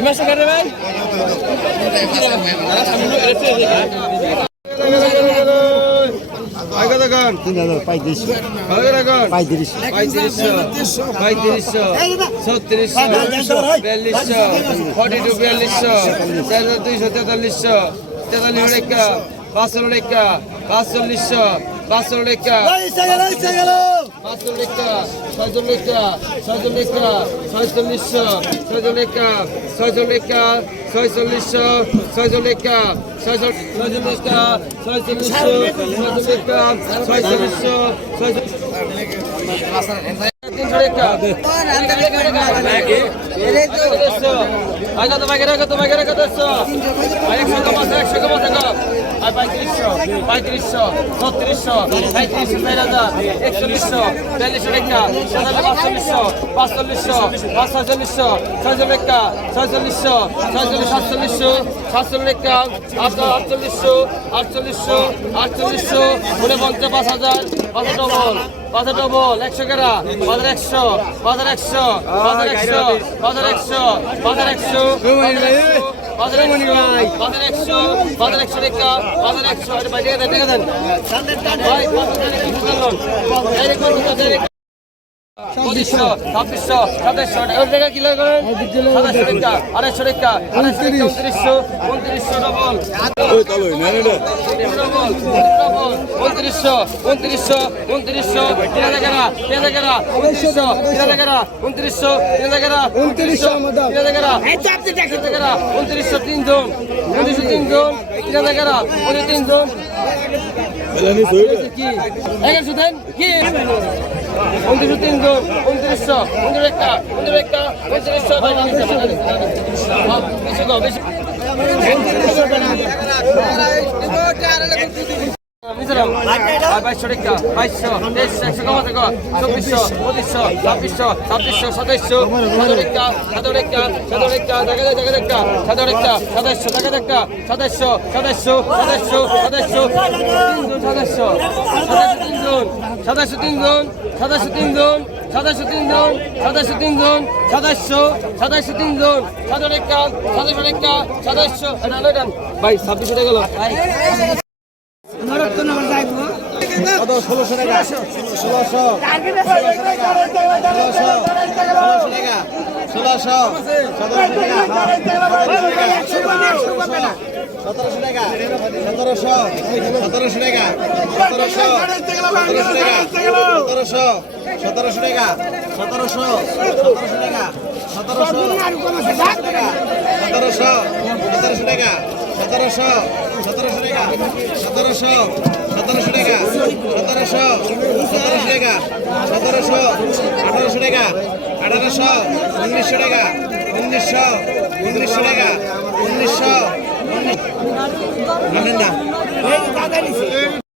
MS করে ভাই দুইশো তেতাল্লিশশো তেতাল্লিশ পাঁচশো লেখা পাঁচশো লেখা পাঁচচল্লিশটা ছয়চল্লিশটা ছয়চল্লিশটা ছয়চল্লিশশো ছয়চল্লিশটা ছয়চল্লিশটা ছয়চল্লিশশো ছয়চল্লিশটা ছয়চল্লিশটা ছয়চল্লিশশো ছয়চল্লিশটা ছয়চল্লিশশো ছয়চল্লিশ একশো কমাশো একশো কমাশো পঁয়ত্রিশশো পঁয়ত্রিশশো ছত্রিশশো পঁয়ত্রিশশো চার হাজার একচল্লিশশো বিয়াল্লিশশো রেখা পাঁচচল্লিশশো পাঁচচল্লিশশো পাঁচচল্লিশশো ছয়শো রেখা ছয়চল্লিশশো ছয়চল্লিশ সাতচল্লিশশো সাতচল্লিশ রেখা আটচল্লিশশো আটচল্লিশশো আটচল্লিশশো উনে পঞ্চাশ পাঁচ হাজার পাঁচ ডবল পাঁচ ডবল একশো কেরা পাঁচের একশো পাঁচের একশো পাঁচের একশো পাঁচের একশো পাঁচের একশো একশো পঁচিশশো ছাব্বিশশো সাতাশশো ওই টাকা কিলো করেন? সাতাশশো রেখা আড়াইশো রেখা আড়াইশো রেখা উনত্রিশশো উনত্রিশশো ডবল উনত্রিশশো উনত্রিশশো উনত্রিশশো তিন হাজার তিন হাজার উনত্রিশশো তিন হাজার উনত্রিশশো তিন হাজার উনত্রিশশো তিন হাজার উনত্রিশশো তিনজন উনত্রিশশো তিনজন তিন হাজার উনত্রিশ তিনজন কি? কি? উনত্রিশশো তিনজন উনত্রিশশো উনত্রিশ একটা উনত্রিশ একটা উনত্রিশশো বেশি বেশি বাইশশো রেখা বাইশশো, তেইশশো, একশো চব্বিশশো, পঁচিশশো, ছাব্বিশশো ছাব্বিশশো, সাতাইশশো। সাত রেখা সাত রেখা সাত রেখা দেখা যায়, দেখা দেখা। সাত রেখা সাতাইশশো, দেখা দেখা। সাতাইশশো সাতাইশশো সাতাইশশো সাতাইশশো। সাতাইশশো সাতাইশশো তিনজন সাতাইশশো তিনজন সাতাইশশো তিনজন সাতাইশশো তিনজন সাতাইশশো সাতাইশশো তিনজন সাত রেখা সাতাইশশো রেখা সাতাইশশো। ভাই, ছাব্বিশশো টাকা গেল। কত ষোলোশো টাকা ষোলোশো ষোলোশো সতেরোশো টাকা সতেরোশো সতেরোশো টাকা সতেরোশো সতেরোশো টাকা সতেরোশো সতেরোশো টাকা সতেরোশো সতেরোশো টাকা সতেরোশো টাকা সতেরোশো সতেরোশো টাকা সতেরোশো সতেরোশো টাকা, সতেরোশো সতেরোশো টাকা, সতেরোশো সতেরোশো টাকা, সতেরোশো, আঠারোশো টাকা, আঠারোশো, উনিশশো টাকা, উনিশশো উনিশশো টাকা, উনিশশো, উনিশ। না